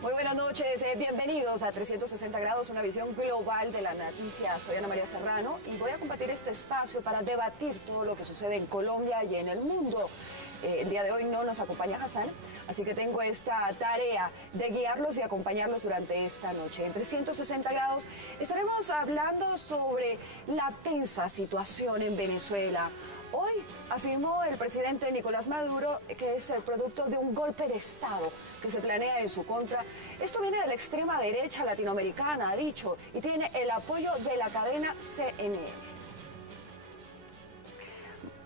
Muy buenas noches, bienvenidos a 360 grados, una visión global de la noticia. Soy Ana María Serrano y voy a compartir este espacio para debatir todo lo que sucede en Colombia y en el mundo. El día de hoy no nos acompaña Hassan, así que tengo esta tarea de guiarlos y acompañarlos durante esta noche. En 360 grados estaremos hablando sobre la tensa situación en Venezuela. Hoy afirmó el presidente Nicolás Maduro que es el producto de un golpe de Estado que se planea en su contra. Esto viene de la extrema derecha latinoamericana, ha dicho, y tiene el apoyo de la cadena CNN.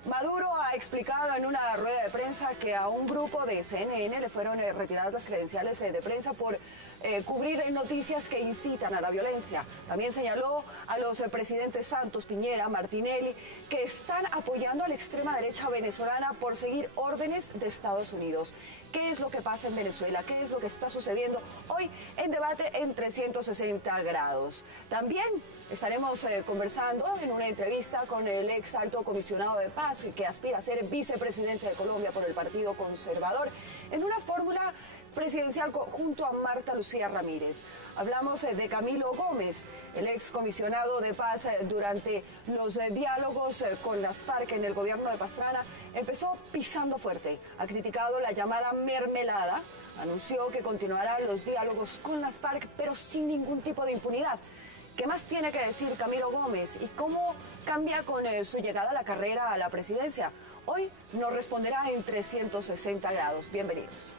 Maduro ha explicado en una rueda de prensa que a un grupo de CNN le fueron retiradas las credenciales de prensa por cubrir noticias que incitan a la violencia. También señaló a los presidentes Santos, Piñera, Martinelli, que están apoyando a la extrema derecha venezolana por seguir órdenes de Estados Unidos. ¿Qué es lo que pasa en Venezuela? ¿Qué es lo que está sucediendo hoy en debate en 360 grados? También estaremos conversando en una entrevista con el ex alto comisionado de paz que aspira a ser vicepresidente de Colombia por el Partido Conservador en una fórmula presidencial junto a Marta Lucía Ramírez. Hablamos de Camilo Gómez, el ex comisionado de paz durante los diálogos con las FARC en el gobierno de Pastrana. Empezó pisando fuerte, ha criticado la llamada mermelada, anunció que continuarán los diálogos con las FARC pero sin ningún tipo de impunidad. ¿Qué más tiene que decir Camilo Gómez y cómo cambia con su llegada a la carrera a la presidencia? Hoy nos responderá en 360 grados. Bienvenidos.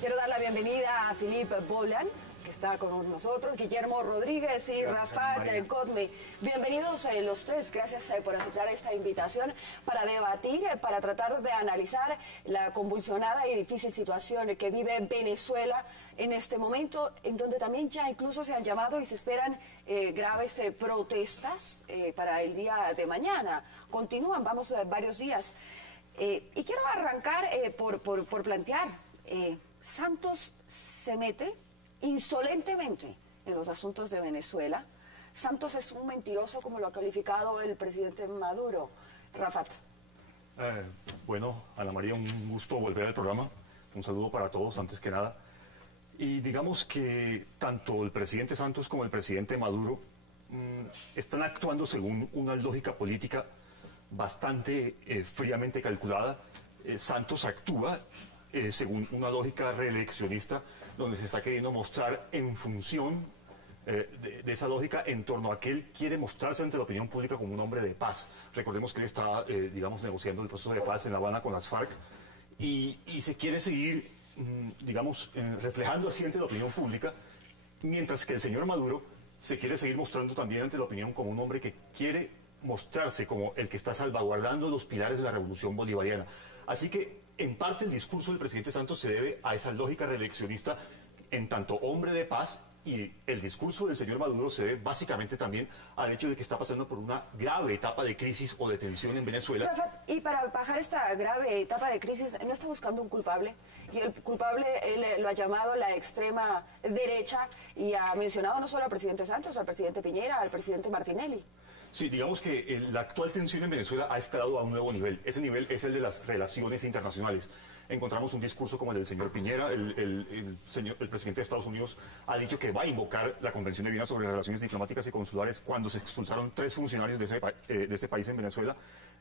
Quiero dar la bienvenida a Philippe Boland, que está con nosotros, Guillermo Rodríguez y Rafat Kotmi. Bienvenidos los tres, gracias por aceptar esta invitación para debatir, para tratar de analizar la convulsionada y difícil situación que vive Venezuela en este momento, en donde también ya incluso se han llamado y se esperan graves protestas para el día de mañana. Continúan, vamos varios días. Y quiero arrancar por plantear, Santos se mete insolentemente en los asuntos de Venezuela. Santos es un mentiroso, como lo ha calificado el presidente Maduro. Rafat. Bueno, Ana María, un gusto volver al programa. Un saludo para todos, antes que nada. Y digamos que tanto el presidente Santos como el presidente Maduro están actuando según una lógica política bastante fríamente calculada. Santos actúa según una lógica reeleccionista, donde se está queriendo mostrar en función de esa lógica en torno a que él quiere mostrarse ante la opinión pública como un hombre de paz. Recordemos que él está, digamos, negociando el proceso de paz en La Habana con las FARC y se quiere seguir, digamos, reflejando así ante la opinión pública, mientras que el señor Maduro se quiere seguir mostrando también ante la opinión como un hombre que quiere mostrarse como el que está salvaguardando los pilares de la revolución bolivariana. Así que, en parte, el discurso del presidente Santos se debe a esa lógica reeleccionista en tanto hombre de paz, y el discurso del señor Maduro se debe básicamente también al hecho de que está pasando por una grave etapa de crisis o de tensión en Venezuela. Y para bajar esta grave etapa de crisis, ¿no está buscando un culpable? Y el culpable él lo ha llamado la extrema derecha y ha mencionado no solo al presidente Santos, al presidente Piñera, al presidente Martinelli. Sí, digamos que la actual tensión en Venezuela ha escalado a un nuevo nivel. Ese nivel es el de las relaciones internacionales. Encontramos un discurso como el del señor Piñera. El presidente de Estados Unidos ha dicho que va a invocar la Convención de Viena sobre relaciones diplomáticas y consulares cuando se expulsaron 3 funcionarios de ese país en Venezuela,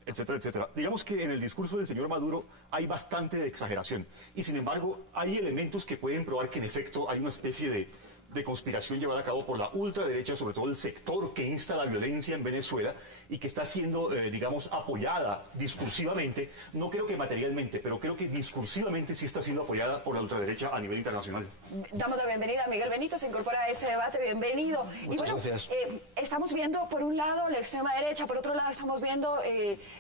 etcétera, etcétera. Digamos que en el discurso del señor Maduro hay bastante exageración. Y sin embargo, hay elementos que pueden probar que en efecto hay una especie de conspiración llevada a cabo por la ultraderecha, sobre todo el sector que insta la violencia en Venezuela y que está siendo, digamos, apoyada discursivamente, no creo que materialmente, pero creo que discursivamente sí está siendo apoyada por la ultraderecha a nivel internacional. Damos la bienvenida a Miguel Benito, se incorpora a ese debate, bienvenido. Muchas gracias. Estamos viendo por un lado la extrema derecha, por otro lado estamos viendo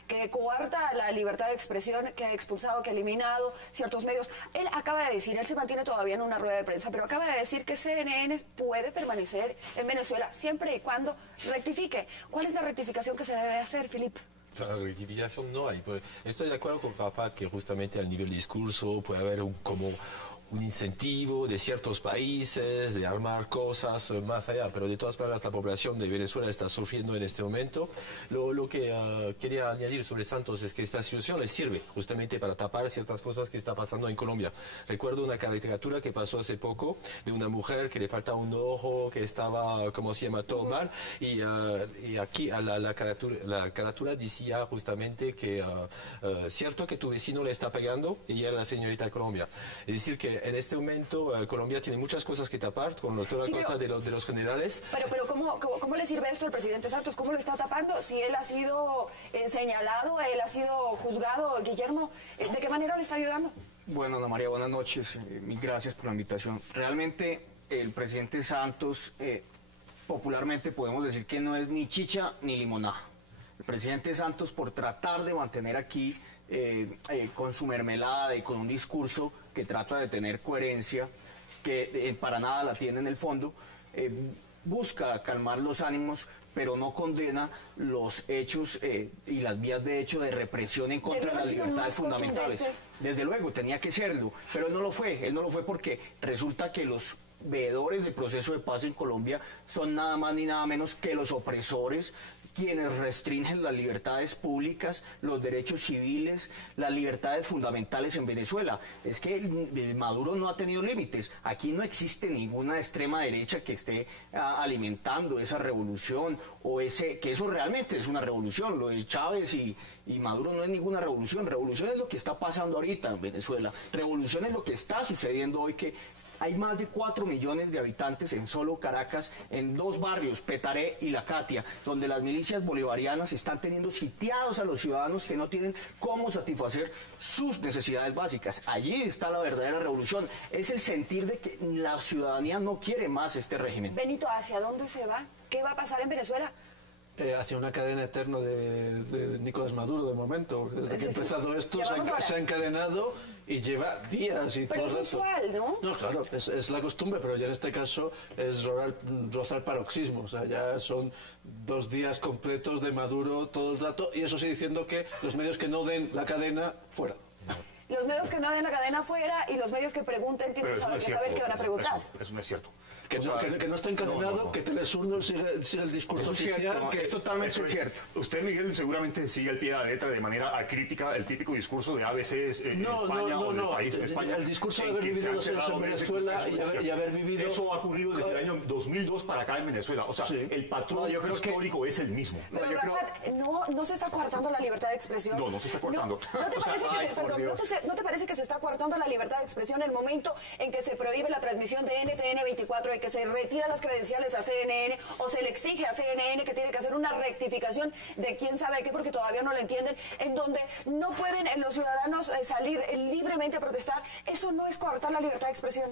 que coarta la libertad de expresión, que ha expulsado, que ha eliminado ciertos medios. Él acaba de decir, él se mantiene todavía en una rueda de prensa, pero acaba de decir que CNN CNN puede permanecer en Venezuela siempre y cuando rectifique. ¿Cuál es la rectificación que se debe hacer, Filipe? O sea, la rectificación no hay. Estoy de acuerdo con Rafat que justamente al nivel de discurso puede haber como un incentivo de ciertos países de armar cosas más allá, pero de todas maneras la población de Venezuela está sufriendo en este momento. Lo que quería añadir sobre Santos es que esta situación les sirve justamente para tapar ciertas cosas que está pasando en Colombia. Recuerdo una caricatura que pasó hace poco de una mujer que le falta un ojo, que estaba, como se llama, todo mal, y aquí la caricatura decía justamente que cierto que tu vecino le está pegando, y era la señorita de Colombia. Es decir, que en este momento Colombia tiene muchas cosas que tapar con toda la cosa de los generales. Pero ¿cómo le sirve esto al presidente Santos? ¿Cómo lo está tapando? Si él ha sido señalado, él ha sido juzgado, Guillermo, ¿de qué manera le está ayudando? Bueno, Ana María, buenas noches. Mil gracias por la invitación. Realmente el presidente Santos, popularmente podemos decir que no es ni chicha ni limonada. El presidente Santos, por tratar de mantener aquí con su mermelada y con un discurso que trata de tener coherencia, que para nada la tiene en el fondo, busca calmar los ánimos, pero no condena los hechos y las vías de hecho de represión en contra de las libertades fundamentales. Desde luego, tenía que serlo, pero él no lo fue. Él no lo fue porque resulta que los veedores del proceso de paz en Colombia son nada más ni nada menos que los opresores, quienes restringen las libertades públicas, los derechos civiles, las libertades fundamentales en Venezuela. Es que Maduro no ha tenido límites. Aquí no existe ninguna extrema derecha que esté alimentando esa revolución o que eso realmente es una revolución. Lo de Chávez y Maduro no es ninguna revolución. Revolución es lo que está pasando ahorita en Venezuela. Revolución es lo que está sucediendo hoy, que hay más de 4 millones de habitantes en solo Caracas, en 2 barrios, Petaré y La Catia, donde las milicias bolivarianas están teniendo sitiados a los ciudadanos que no tienen cómo satisfacer sus necesidades básicas. Allí está la verdadera revolución. Es el sentir de que la ciudadanía no quiere más este régimen. Benito, ¿hacia dónde se va? ¿Qué va a pasar en Venezuela? Hacia una cadena eterna de Nicolás Maduro, de momento. Desde que ha empezado esto se ha encadenado y lleva días. Pero es usual, ¿no? No, claro, es la costumbre, pero ya en este caso es rozar paroxismo. O sea, ya son 2 días completos de Maduro todo el rato, y eso sí diciendo que los medios que no den la cadena, fuera. Los medios que no den la cadena fuera y los medios que pregunten tienen que saber qué van a preguntar. Eso no es cierto. Que no está encadenado, que Telesur no siga el discurso oficial, que es totalmente cierto. Usted, Miguel, seguramente sigue al pie de la letra de manera acrítica el típico discurso de ABC en España o del país en España. El discurso de haber vivido 2 años en Venezuela y haber vivido... Eso ha ocurrido desde el año 2002 para acá en Venezuela. O sea, el patrón histórico es el mismo. Pero, Rafat, no se está coartando la libertad de expresión. No se está coartando. ¿No te parece que se está coartando la libertad de expresión el momento en que se prohíbe la transmisión de NTN 24 y que se retira las credenciales a CNN o se le exige a CNN que tiene que hacer una rectificación de quién sabe qué porque todavía no lo entienden, en donde no pueden los ciudadanos salir libremente a protestar? Eso no es coartar la libertad de expresión.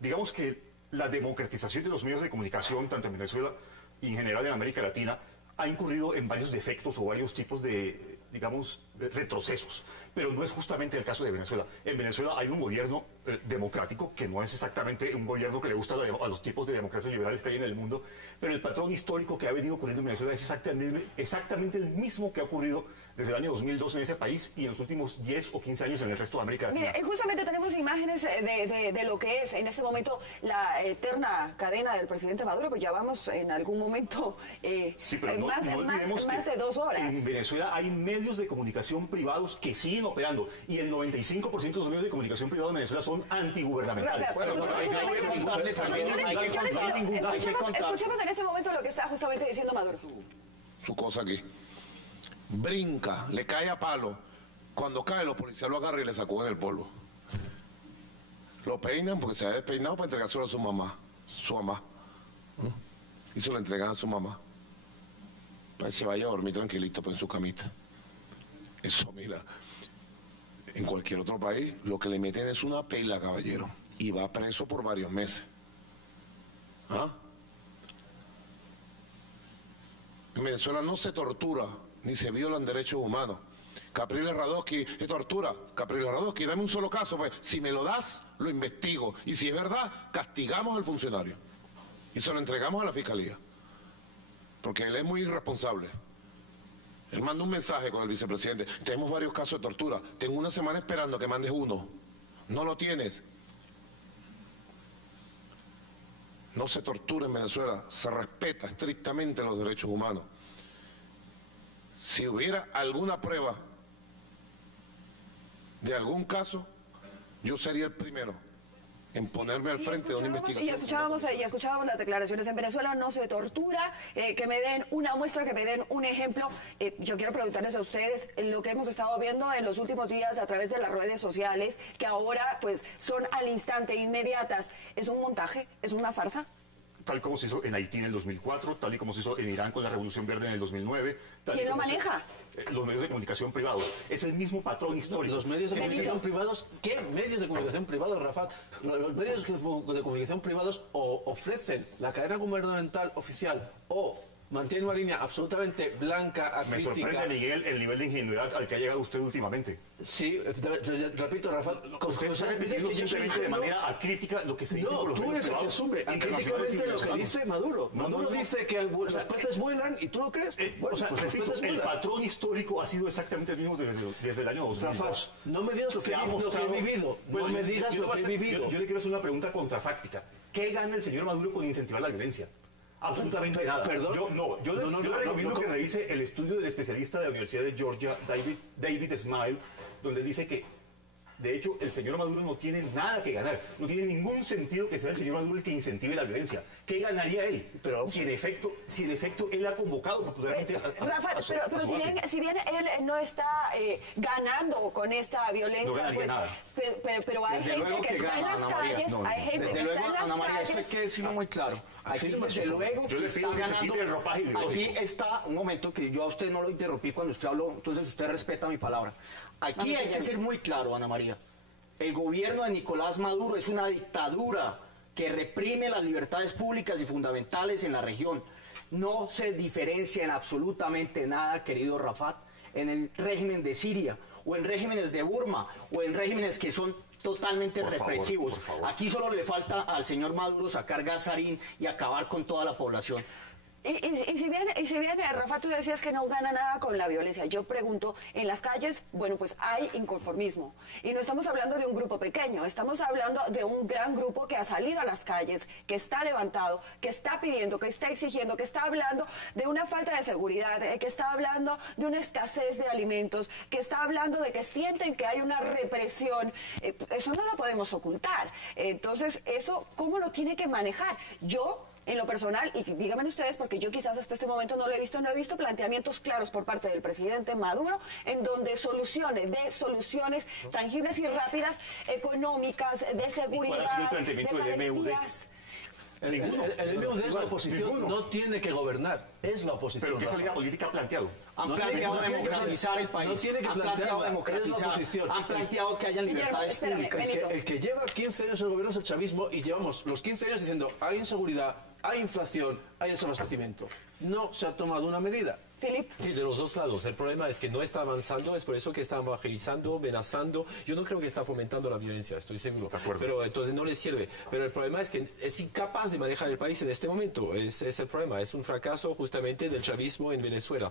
Digamos que la democratización de los medios de comunicación, tanto en Venezuela y en general en América Latina, ha incurrido en varios defectos o varios tipos de, digamos, retrocesos. Pero no es justamente el caso de Venezuela. En Venezuela hay un gobierno democrático, que no es exactamente un gobierno que le gusta a los tipos de democracias liberales que hay en el mundo, pero el patrón histórico que ha venido ocurriendo en Venezuela es exactamente el mismo que ha ocurrido desde el año 2002 en ese país y en los últimos 10 o 15 años en el resto de América Latina. Mire, justamente tenemos imágenes de lo que es en ese momento la eterna cadena del presidente Maduro, pues ya vamos en algún momento más de 2 horas. En Venezuela hay medios de comunicación privados que siguen operando y el 95% de los medios de comunicación privados en Venezuela son antigubernamentales. Escuchemos en este momento lo que está justamente diciendo Maduro. Su cosa aquí. Brinca, le cae a palo. Cuando cae, los policías lo agarran y le sacuden el polvo. Lo peinan porque se ha despeinado para entregárselo a su mamá. Y se lo entregan a su mamá. Para que se vaya a dormir tranquilito pues, en su camita. Eso, mira, en cualquier otro país, lo que le meten es una pela, caballero. Y va preso por varios meses. ¿Ah? En Venezuela no se tortura, ni se violan derechos humanos. Capriles Radosky es tortura. Capriles Radosky, dame un solo caso, pues si me lo das, lo investigo. Y si es verdad, castigamos al funcionario. Y se lo entregamos a la fiscalía. Porque él es muy irresponsable. Él manda un mensaje con el vicepresidente. Tenemos varios casos de tortura. Tengo una semana esperando que mandes uno. No lo tienes. No se tortura en Venezuela. Se respeta estrictamente los derechos humanos. Si hubiera alguna prueba de algún caso, yo sería el primero en ponerme al frente de una investigación. Y escuchábamos las declaraciones. En Venezuela no se tortura, que me den una muestra, que me den un ejemplo. Yo quiero preguntarles a ustedes lo que hemos estado viendo en los últimos días a través de las redes sociales, que ahora pues son al instante, inmediatas. ¿Es un montaje? ¿Es una farsa? Tal como se hizo en Haití en el 2004, tal y como se hizo en Irán con la Revolución Verde en el 2009. ¿Quién lo maneja? Los medios de comunicación privados. Es el mismo patrón histórico. Los medios de comunicación privados, ¿qué medios de comunicación privados, Rafat? Los medios de comunicación privados o ofrecen la cadena gubernamental oficial o mantienen una línea absolutamente blanca, acrítica. Me sorprende, Miguel, el nivel de ingenuidad al que ha llegado usted últimamente. Sí, pero repito, Rafat, usted está repitiendo simplemente de manera acrítica lo que se dice por los tú medios eres el que privados asume acríticamente lo que dice Maduro. Maduro dice que los peces vuelan y tú lo crees. Bueno, o sea, pues repito, el patrón histórico ha sido exactamente el mismo desde el año 2002. Rafat, no me digas lo que he vivido. Bueno, no me digas lo que he vivido. Yo le quiero hacer una pregunta contrafáctica. ¿Qué gana el señor Maduro con incentivar la violencia? Absolutamente nada. ¿Perdón? Yo le recomiendo que revise el estudio del especialista de la Universidad de Georgia, David Smile, donde dice que, de hecho, el señor Maduro no tiene nada que ganar. No tiene ningún sentido que sea el señor Maduro el que incentive la violencia. ¿Qué ganaría él? Pero, si en efecto él ha convocado popularmente Rafa, pero si bien él no está ganando con esta violencia, pues, pero hay gente que está en las calles, hay gente que está en las Ana María, calles. esto hay que decirlo muy claro. Aquí, desde luego yo le pido que se quite el ropaje ideológico. Aquí está, un momento que yo a usted no lo interrumpí cuando usted habló, entonces usted respeta mi palabra. Aquí hay que ser muy claro, Ana María. El gobierno de Nicolás Maduro es una dictadura que reprime las libertades públicas y fundamentales en la región. No se diferencia en absolutamente nada, querido Rafat, en el régimen de Siria, o en regímenes de Burma, o en regímenes que son totalmente represivos. Por favor. Aquí solo le falta al señor Maduro sacar gasarín y acabar con toda la población. Y si bien, Rafa, tú decías que no gana nada con la violencia, yo pregunto, en las calles, bueno, pues hay inconformismo. Y no estamos hablando de un grupo pequeño, estamos hablando de un gran grupo que ha salido a las calles, que está levantado, que está pidiendo, que está exigiendo, que está hablando de una falta de seguridad, que está hablando de una escasez de alimentos, que está hablando de que sienten que hay una represión. Eso no lo podemos ocultar. Entonces, ¿eso cómo lo tiene que manejar? Yo, en lo personal, y díganme ustedes, porque yo quizás hasta este momento no he visto planteamientos claros por parte del presidente Maduro, en donde dé soluciones tangibles y rápidas, económicas, de seguridad, de garantías. El MUD es la oposición, no tiene que gobernar, es la oposición. ¿Pero qué salida política ha planteado? Han planteado democratizar el país, no tiene que han planteado democratizar, han planteado que hayan libertades públicas. El que lleva 15 años en el gobierno es el chavismo y llevamos los 15 años diciendo hay inseguridad, hay inflación, hay desabastecimiento. No se ha tomado una medida. Philip. Sí, de los dos lados. El problema es que no está avanzando, es por eso que está evangelizando, amenazando. Yo no creo que está fomentando la violencia, estoy seguro. Pero entonces no le sirve. Pero el problema es que es incapaz de manejar el país en este momento. Es el problema. Es un fracaso justamente del chavismo en Venezuela.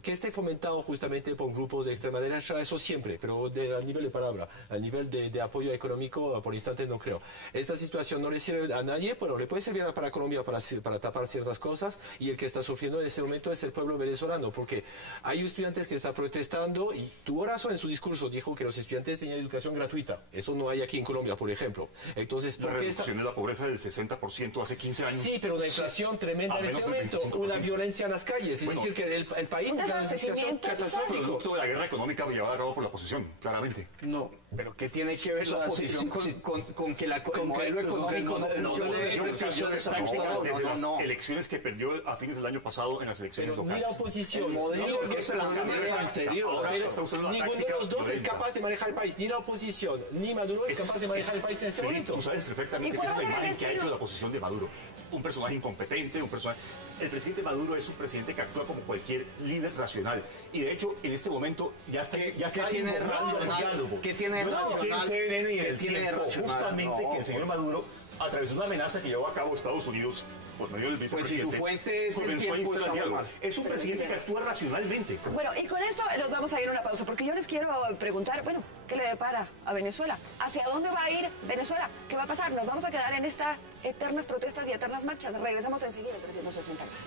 Que esté fomentado justamente por grupos de extrema derecha, eso siempre, pero a nivel de palabra, a nivel de apoyo económico, por instante no creo. Esta situación no le sirve a nadie, pero le puede servir para Colombia para tapar ciertas cosas, y el que está sufriendo en ese momento es el pueblo venezolano, porque hay estudiantes que están protestando, y tuvo razón en su discurso, dijo que los estudiantes tenían educación gratuita. Eso no hay aquí en Colombia, por ejemplo. Entonces, la reducción de la pobreza del 60% hace 15 años. Sí, pero una inflación tremenda en este momento, una violencia en las calles, es decir, que el país está en una situación catastrófica. Producto de la guerra económica llevada a cabo por la oposición, claramente. No, pero ¿qué tiene que ver la oposición con que el modelo económico no funciona? Desde las elecciones que perdió a fines del año pasado en las elecciones locales. Ni la oposición, anterior. Ninguno de los dos es capaz de manejar el país, ni la oposición, ni Maduro es capaz de manejar el país en este momento. Tú sabes perfectamente que esa es la imagen que ha hecho la oposición de Maduro. un personaje incompetente, un personaje... El presidente Maduro es un presidente que actúa como cualquier líder racional. Y de hecho, en este momento ya está incorporando al diálogo. ¿Qué tiene no racional? es que el CNN y el tiene tiempo, racional? justamente No, que el señor Maduro, a través de una amenaza que llevó a cabo Estados Unidos por medio del vicepresidente, Pues si su fuente es el comenzó a tiempo, instalar está diálogo. mal. Es un presidente que actúa racionalmente. Bueno, y con esto nos vamos a ir a una pausa, porque yo les quiero preguntar, bueno, ¿qué le depara a Venezuela? ¿Hacia dónde va a ir Venezuela? ¿Qué va a pasar? ¿Nos vamos a quedar en estas eternas protestas y eternas marchas? Regresamos enseguida en 360 grados.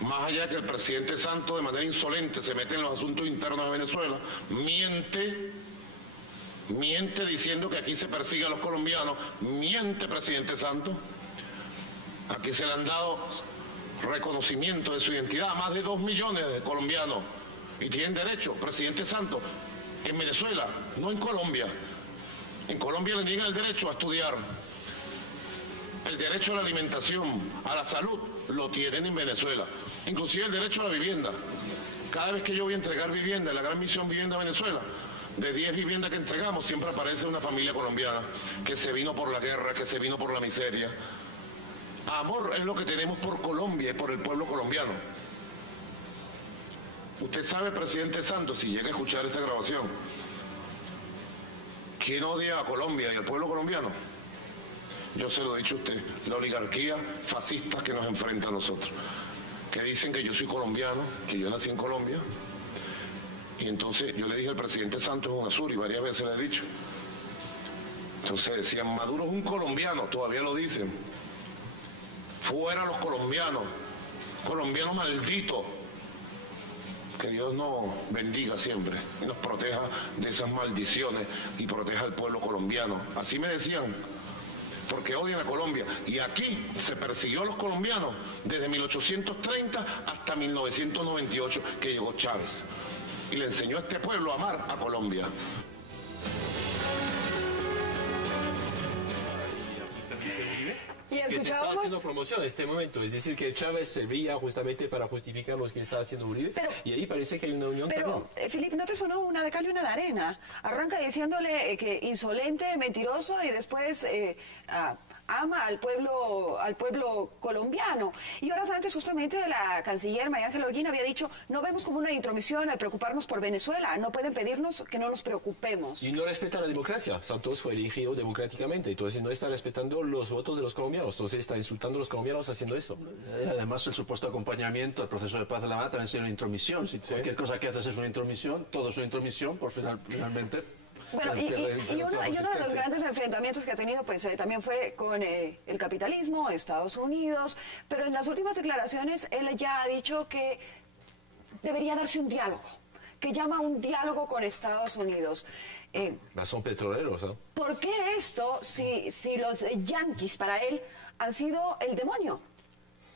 Más allá que el presidente Santos de manera insolente se mete en los asuntos internos de Venezuela, miente diciendo que aquí se persigue a los colombianos, miente presidente Santos. Aquí se le han dado reconocimiento de su identidad a más de 2 millones de colombianos y tienen derecho, presidente Santos, en Venezuela, no en Colombia. En Colombia le niegan el derecho a estudiar. El derecho a la alimentación, a la salud, lo tienen en Venezuela. Inclusive el derecho a la vivienda. Cada vez que yo voy a entregar vivienda en la Gran Misión Vivienda Venezuela, de 10 viviendas que entregamos, siempre aparece una familia colombiana que se vino por la guerra, que se vino por la miseria. Amor es lo que tenemos por Colombia y por el pueblo colombiano. Usted sabe, presidente Santos, si llega a escuchar esta grabación, ¿quién odia a Colombia y al pueblo colombiano? Yo se lo he dicho a usted, la oligarquía fascista que nos enfrenta a nosotros, que dicen que yo soy colombiano, que yo nací en Colombia, y entonces yo le dije al presidente Santos en UNASUR, y varias veces le he dicho, entonces decían, Maduro es un colombiano, todavía lo dicen, fuera los colombianos, colombiano maldito, que Dios nos bendiga siempre y nos proteja de esas maldiciones y proteja al pueblo colombiano, así me decían, porque odian a Colombia. Y aquí se persiguió a los colombianos desde 1830 hasta 1998, que llegó Chávez. Y le enseñó a este pueblo a amar a Colombia. Y Que se está escuchábamos... haciendo promoción en este momento, es decir, que Chávez servía justamente para justificar lo que está haciendo Uribe, y ahí parece que hay una unión Pero, también. Filipe, ¿no te sonó una de cal y una de arena? Arranca diciéndole que insolente, mentiroso, y después ama al pueblo colombiano. Y horas antes, justamente, la canciller María Ángela Holguín había dicho, no vemos como una intromisión a preocuparnos por Venezuela, no pueden pedirnos que no nos preocupemos. Y no respeta la democracia. Santos fue elegido democráticamente, entonces no está respetando los votos de los colombianos, entonces está insultando a los colombianos haciendo eso. Además, el supuesto acompañamiento al proceso de paz de La Habana también sería una intromisión. Si cualquier cosa que haces es una intromisión, todo es una intromisión, por finalmente... Bueno, y uno de los grandes enfrentamientos que ha tenido pues también fue con el capitalismo, Estados Unidos, pero en las últimas declaraciones él ya ha dicho que debería darse un diálogo, que llama a un diálogo con Estados Unidos. Son petroleros, ¿no? ¿Por qué esto si los yanquis para él han sido el demonio?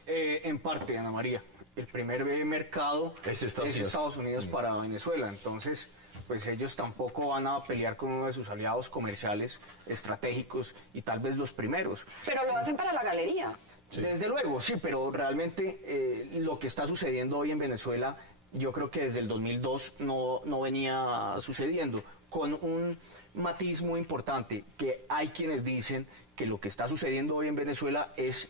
En parte, Ana María. El primer mercado es Estados Unidos para Venezuela, entonces... pues ellos tampoco van a pelear con uno de sus aliados comerciales estratégicos y tal vez los primeros. Pero lo hacen para la galería. Sí. Desde luego, sí, pero realmente lo que está sucediendo hoy en Venezuela, yo creo que desde el 2002 no venía sucediendo, con un matiz muy importante, que hay quienes dicen que lo que está sucediendo hoy en Venezuela es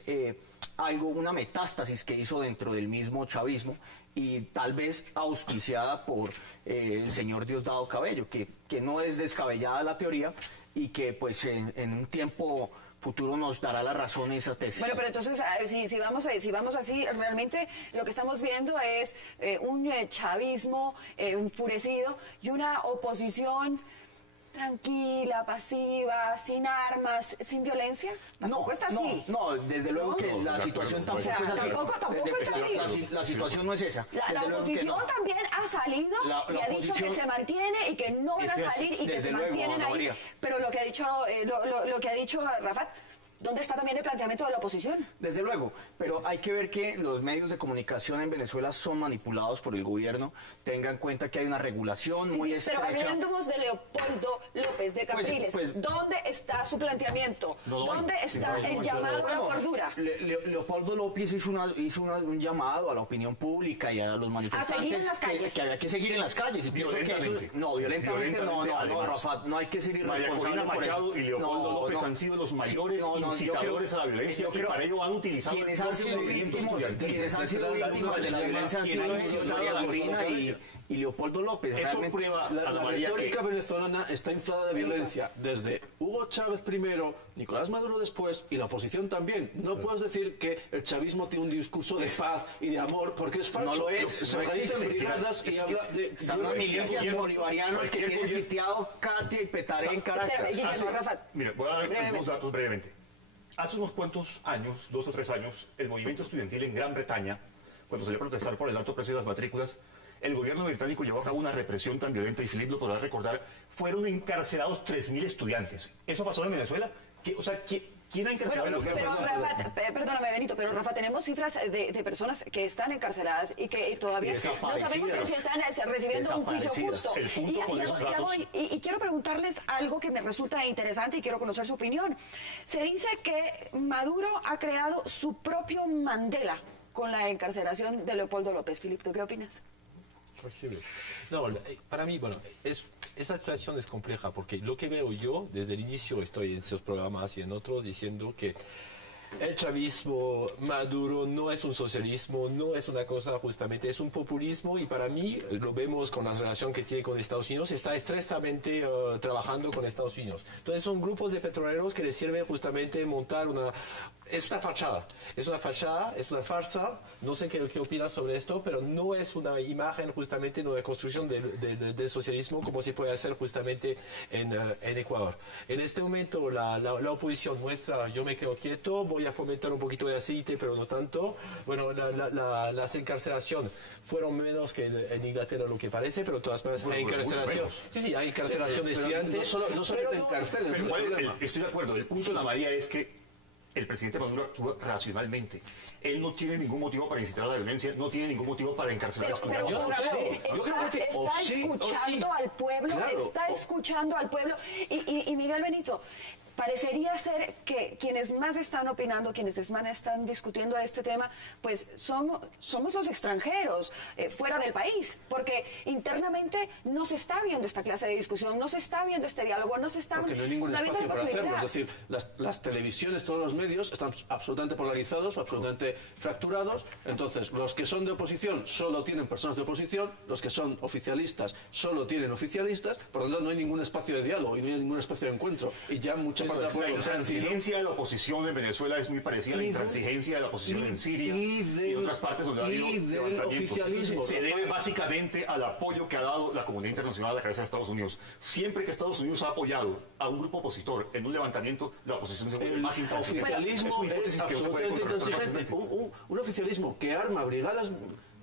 una metástasis que hizo dentro del mismo chavismo y tal vez auspiciada por el señor Diosdado Cabello, que no es descabellada la teoría y que pues en un tiempo futuro nos dará la razón en esa tesis. Bueno, pero entonces, si vamos así, realmente lo que estamos viendo es un chavismo enfurecido y una oposición tranquila, pasiva, sin armas, sin violencia. ¿Tampoco está así? No, desde luego que la situación tampoco es así. Tampoco está así. La situación no es esa. La oposición también ha salido y ha dicho que se mantiene y que no van a salir y que se mantienen ahí. Pero lo que ha dicho Rafat, ¿Dónde está también el planteamiento de la oposición? Desde luego, pero hay que ver que los medios de comunicación en Venezuela son manipulados por el gobierno. Tengan en cuenta que hay una regulación muy estrecha. Pero hablemos de Leopoldo López de Capriles. ¿Dónde está su planteamiento? ¿Dónde está el llamado a la cordura? Leopoldo López hizo un llamado a la opinión pública y a los manifestantes que había que seguir en las calles. Y pienso que eso, violentamente no, Rafa, no hay que ser irresponsable por eso. Machado y Leopoldo López han sido los mayores incitadores a la violencia y para ello han utilizado el propio movimiento estudiantil. Quienes han sido víctimas de la violencia han sido María Corina y Leopoldo López. Eso prueba la retórica venezolana está inflada de violencia desde Hugo Chávez primero, Nicolás Maduro después y la oposición también. No puedes decir que el chavismo tiene un discurso de paz y de amor porque es falso. No lo es. Se organizan brigadas y habla de... Están las milicias bolivarianas que tienen sitiado Katia y Petaré en Caracas. Mire, voy a dar unos datos brevemente. Hace unos cuantos años, 2 o 3 años, el movimiento estudiantil en Gran Bretaña, cuando salió a protestar por el alto precio de las matrículas, el gobierno británico llevó a cabo una represión tan violenta, y Filipe lo podrá recordar, fueron encarcelados 3.000 estudiantes. ¿Eso pasó en Venezuela? ¿Quién ha encarcelado? Pero Rafa, perdóname Benito, pero Rafa, tenemos cifras de personas que están encarceladas y que todavía no sabemos si están recibiendo un juicio justo. Y quiero preguntarles algo que me resulta interesante y quiero conocer su opinión. Se dice que Maduro ha creado su propio Mandela con la encarcelación de Leopoldo López. Filipe, ¿tú qué opinas? No, para mí, esta situación es compleja porque lo que veo yo, desde el inicio estoy en estos programas y en otros diciendo que el chavismo Maduro no es un socialismo, no es una cosa justamente, es un populismo y para mí, lo vemos con la relación que tiene con Estados Unidos, está estrechamente trabajando con Estados Unidos. Entonces son grupos de petroleros que les sirve justamente montar es una fachada, es una farsa, no sé qué opinas sobre esto, pero no es una imagen justamente de una construcción del socialismo como se puede hacer justamente en Ecuador. En este momento la oposición muestra, yo me quedo quieto, voy a fomentar un poquito de aceite, pero no tanto. Bueno, las encarcelaciones fueron menos que en Inglaterra lo que parece, pero de todas maneras hay encarcelación. Sí, hay encarcelación de estudiantes. No solo te encarcelan. Estoy de acuerdo. El punto de la María es que el presidente Maduro actúa racionalmente. Él no tiene ningún motivo para incitar a la violencia, no tiene ningún motivo para encarcelar a estudiantes. Está escuchando al pueblo. Y Miguel Benito, parecería ser que quienes más están opinando, quienes más están discutiendo este tema, pues somos los extranjeros, fuera del país, porque internamente no se está viendo esta clase de discusión, no se está viendo este diálogo, no se está... Porque no hay ningún espacio para hacerlo, es decir, las televisiones, todos los medios están absolutamente polarizados, absolutamente fracturados, entonces los que son de oposición solo tienen personas de oposición, los que son oficialistas solo tienen oficialistas, por lo tanto no hay ningún espacio de diálogo y no hay ningún espacio de encuentro, y ya muchas la intransigencia de la oposición en Venezuela es muy parecida a la intransigencia de la oposición en Siria y en otras partes donde ha habido levantamientos. Se debe básicamente al apoyo que ha dado la comunidad internacional a la cabeza de Estados Unidos. Siempre que Estados Unidos ha apoyado a un grupo opositor en un levantamiento, la oposición se vuelve más intransigente. El oficialismo es absolutamente intransigente. Un oficialismo que arma brigadas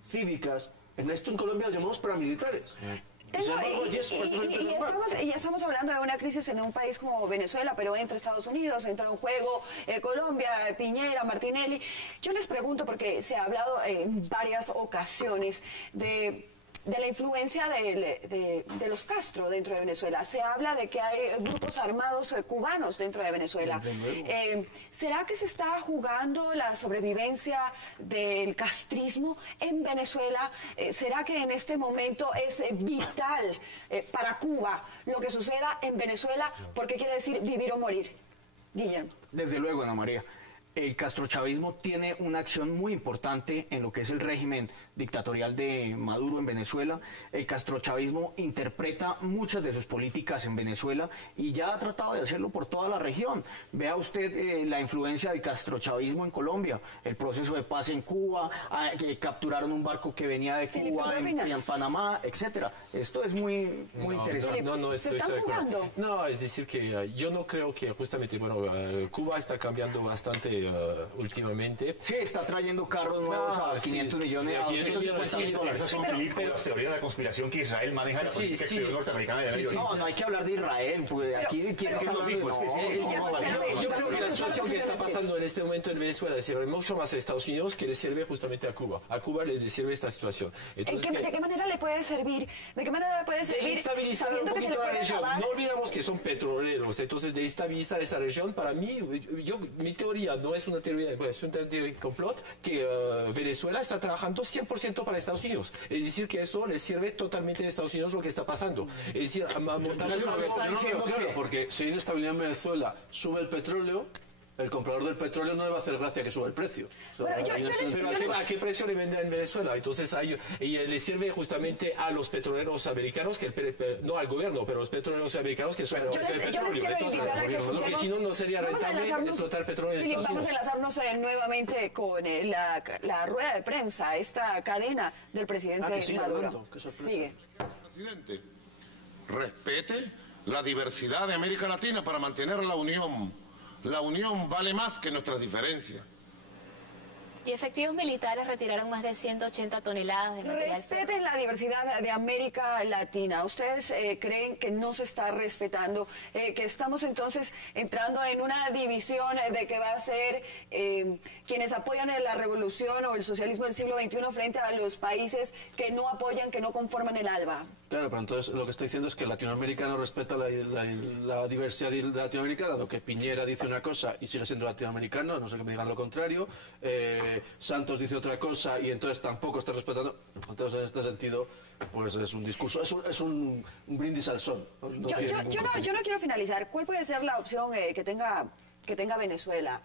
cívicas, esto en Colombia lo llamamos paramilitares. Y estamos hablando de una crisis en un país como Venezuela, pero entra Estados Unidos, entra en juego Colombia, Piñera, Martinelli. Yo les pregunto, porque se ha hablado en varias ocasiones de la influencia de los Castro dentro de Venezuela. Se habla de que hay grupos armados cubanos dentro de Venezuela. ¿Será que se está jugando la sobrevivencia del castrismo en Venezuela? ¿Será que en este momento es vital para Cuba lo que suceda en Venezuela? Porque quiere decir vivir o morir. Guillermo. Desde luego, Ana María. El castrochavismo tiene una acción muy importante en lo que es el régimen dictatorial de Maduro en Venezuela. El castrochavismo interpreta muchas de sus políticas en Venezuela y ya ha tratado de hacerlo por toda la región. Vea usted la influencia del castrochavismo en Colombia, el proceso de paz en Cuba, que capturaron un barco que venía de Cuba en Panamá, etcétera. Esto es muy interesante. ¿Se están jugando? No, es decir que yo no creo que justamente, Cuba está cambiando bastante últimamente. Sí, está trayendo carros nuevos a 500 millones, a 250 mil dólares. Esas son, Felipe, las teorías de la conspiración que Israel maneja en la política exterior norteamericana de Medio Oriente. No hay que hablar de Israel, pues aquí quién está hablando. Yo creo que la situación que está pasando en este momento en Venezuela le sirve mucho más a Estados Unidos que le sirve justamente a Cuba. A Cuba le sirve esta situación. Entonces, ¿De qué manera le puede servir? ¿De qué manera le puede servir? Estabilizar un poquito la región. No olvidamos que son petroleros, entonces de estabilizar esa región, para mí, mi teoría no es una teoría, es una teoría de complot, que Venezuela está trabajando 100% para Estados Unidos. Es decir, que eso le sirve totalmente a Estados Unidos lo que está pasando. Es decir, Claro, porque si hay inestabilidad en Venezuela, sube el petróleo, el comprador del petróleo no le va a hacer gracia que suba el precio. O sea, pero ¿a qué precio le venden en Venezuela? Entonces y le sirve justamente a los petroleros americanos, no al gobierno, pero los petroleros americanos que son el petróleo. Porque si no, no sería rentable explotar petróleo en Estados Unidos. Vamos a enlazarnos nuevamente con la rueda de prensa, esta cadena del presidente Maduro. Sigue. Presidente, respete la diversidad de América Latina para mantener la unión. La unión vale más que nuestras diferencias. Y efectivos militares retiraron más de 180 toneladas de material. Respeten la diversidad de América Latina. ¿Ustedes creen que no se está respetando? Que estamos entonces entrando en una división de que va a ser quienes apoyan la revolución o el socialismo del siglo XXI frente a los países que no apoyan, que no conforman el ALBA. Claro, pero entonces lo que estoy diciendo es que Latinoamérica no respeta la diversidad de Latinoamérica, dado que Piñera dice una cosa y sigue siendo latinoamericano, no sé que me digan lo contrario. Santos dice otra cosa y entonces tampoco está respetando. Entonces, en este sentido, pues es un discurso, es un brindis al sol. Yo no quiero finalizar. ¿Cuál puede ser la opción que tenga Venezuela?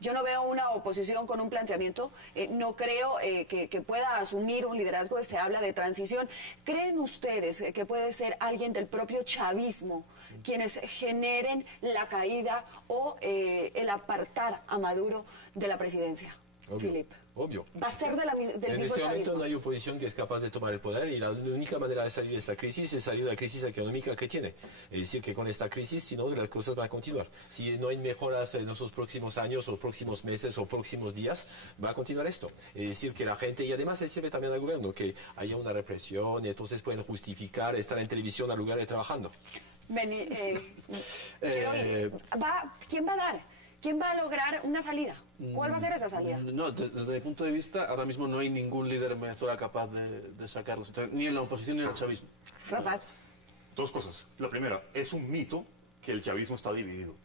Yo no veo una oposición con un planteamiento, no creo que pueda asumir un liderazgo, se habla de transición. ¿Creen ustedes que puede ser alguien del propio chavismo quienes generen la caída o el apartar a Maduro de la presidencia? Obvio. Va a ser del mismo chavismo. En este momento no hay oposición que es capaz de tomar el poder y la única manera de salir de esta crisis es salir de la crisis económica que tiene. Es decir, que con esta crisis, si no, las cosas van a continuar. Si no hay mejoras en los próximos años o próximos meses o próximos días, va a continuar esto. Es decir, que la gente, y además se sirve también al gobierno, que haya una represión y entonces pueden justificar estar en televisión al lugar de trabajando. ¿Quién va a dar? ¿Quién va a lograr una salida? ¿Cuál va a ser esa salida? No, desde mi punto de vista, ahora mismo no hay ningún líder en Venezuela capaz de sacarlo, ni en la oposición ni en el chavismo. Rafael. Dos cosas. La primera, es un mito que el chavismo está dividido.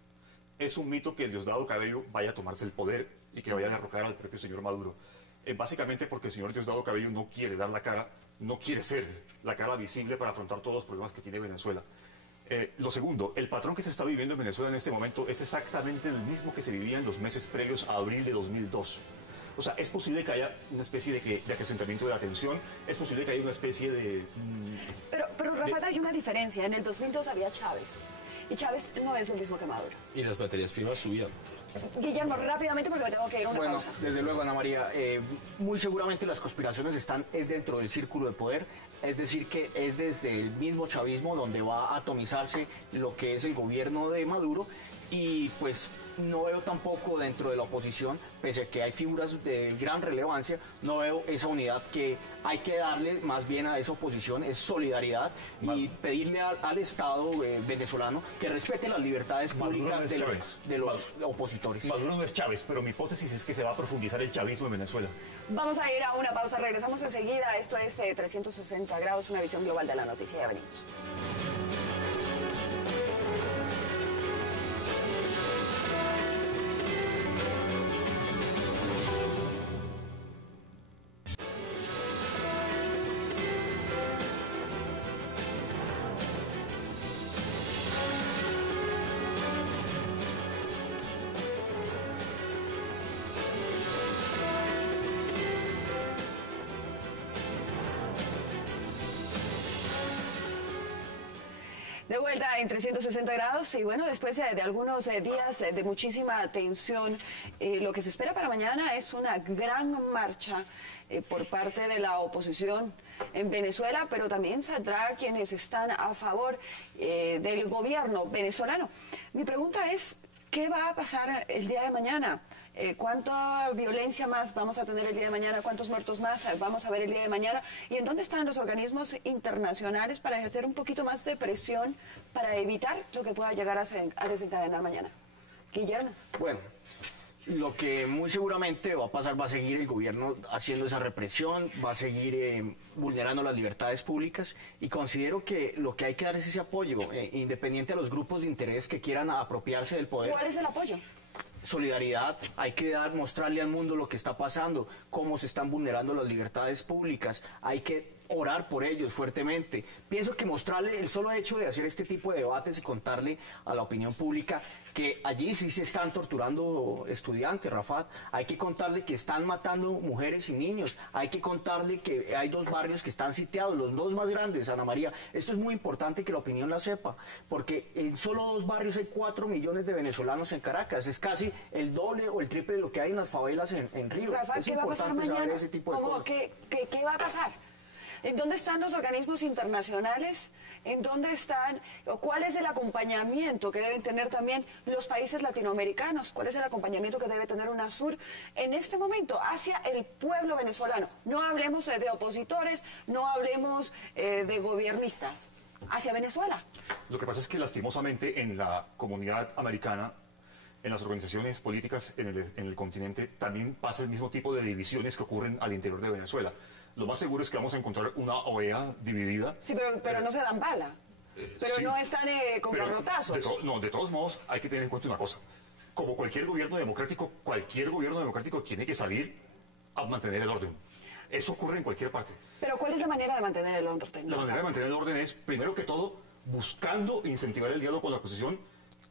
Es un mito que Diosdado Cabello vaya a tomarse el poder y que vaya a derrocar al propio señor Maduro. Básicamente porque el señor Diosdado Cabello no quiere dar la cara, no quiere ser la cara visible para afrontar todos los problemas que tiene Venezuela. Lo segundo, el patrón que se está viviendo en Venezuela en este momento es exactamente el mismo que se vivía en los meses previos a abril de 2002. O sea, es posible que haya una especie de acrecentamiento de la tensión, es posible que haya una especie de... Pero Rafael, hay una diferencia. En el 2002 había Chávez, y Chávez no es lo mismo que Maduro. Y las materias primas subían. Guillermo, rápidamente porque me tengo que ir a una pausa. Desde luego, Ana María, muy seguramente las conspiraciones están dentro del círculo de poder, es decir, que es desde el mismo chavismo donde va a atomizarse lo que es el gobierno de Maduro, y pues no veo tampoco dentro de la oposición, pese a que hay figuras de gran relevancia, no veo esa unidad que hay que darle más bien a esa oposición, es solidaridad y pedirle al Estado venezolano que respete las libertades públicas de los opositores. Maduro no es Chávez, pero mi hipótesis es que se va a profundizar el chavismo en Venezuela. Vamos a ir a una pausa, regresamos enseguida. Esto es 360 grados, una visión global de la noticia. Ya venimos. De vuelta en 360 grados y bueno, después de algunos días de muchísima tensión, lo que se espera para mañana es una gran marcha por parte de la oposición en Venezuela, pero también saldrá quienes están a favor del gobierno venezolano. Mi pregunta es, ¿Qué va a pasar el día de mañana? ¿Cuánta violencia más vamos a tener el día de mañana? ¿Cuántos muertos más vamos a ver el día de mañana? ¿Y en dónde están los organismos internacionales para ejercer un poquito más de presión para evitar lo que pueda llegar a desencadenar mañana? Guillermo. Bueno, lo que muy seguramente va a pasar, va a seguir el gobierno haciendo esa represión, va a seguir vulnerando las libertades públicas, y considero que lo que hay que dar es ese apoyo, independiente a los grupos de interés que quieran apropiarse del poder. ¿Cuál es el apoyo? Solidaridad, hay que mostrarle al mundo lo que está pasando, cómo se están vulnerando las libertades públicas, hay que orar por ellos fuertemente. Pienso que mostrarle el solo hecho de hacer este tipo de debates y contarle a la opinión pública que allí sí se están torturando estudiantes, Rafat, hay que contarle que están matando mujeres y niños, hay que contarle que hay 2 barrios que están sitiados, los 2 más grandes, Ana María. Esto es muy importante que la opinión la sepa, porque en solo 2 barrios hay 4 millones de venezolanos en Caracas, es casi el doble o el triple de lo que hay en las favelas en Río. Rafat, Es ¿qué va a pasar importante saber mañana? ese tipo de cosas. ¿Qué va a pasar? ¿En dónde están los organismos internacionales? ¿En dónde están? ¿O cuál es el acompañamiento que deben tener también los países latinoamericanos? ¿Cuál es el acompañamiento que debe tener UNASUR en este momento hacia el pueblo venezolano? No hablemos de opositores, no hablemos de gobiernistas, hacia Venezuela. Lo que pasa es que lastimosamente en la comunidad americana, en las organizaciones políticas en el continente, también pasa el mismo tipo de divisiones que ocurren al interior de Venezuela. Lo más seguro es que vamos a encontrar una OEA dividida. Sí, pero no se dan bala. Pero sí, no están con garrotazos. De todos modos, hay que tener en cuenta una cosa. Como cualquier gobierno democrático tiene que salir a mantener el orden. Eso ocurre en cualquier parte. Pero ¿cuál es la manera de mantener el orden? La manera de mantener el orden es, primero que todo, buscando incentivar el diálogo con la oposición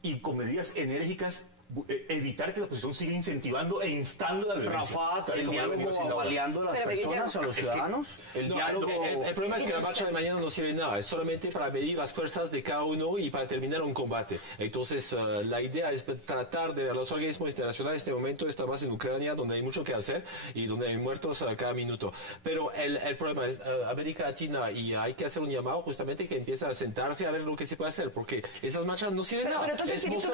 y con medidas enérgicas evitar que la oposición siga incentivando e instando la violencia. Rafat, el diálogo avaliando a las personas, a los ciudadanos. El problema es que la marcha de mañana no sirve de nada, es solamente para medir las fuerzas de cada uno y para terminar un combate. Entonces, la idea es tratar de los organismos internacionales. En este momento está más en Ucrania, donde hay mucho que hacer y donde hay muertos a cada minuto. Pero el problema es América Latina, y hay que hacer un llamado justamente que empiece a sentarse a ver lo que se puede hacer, porque esas marchas no sirven de nada. Pero entonces, Filipe,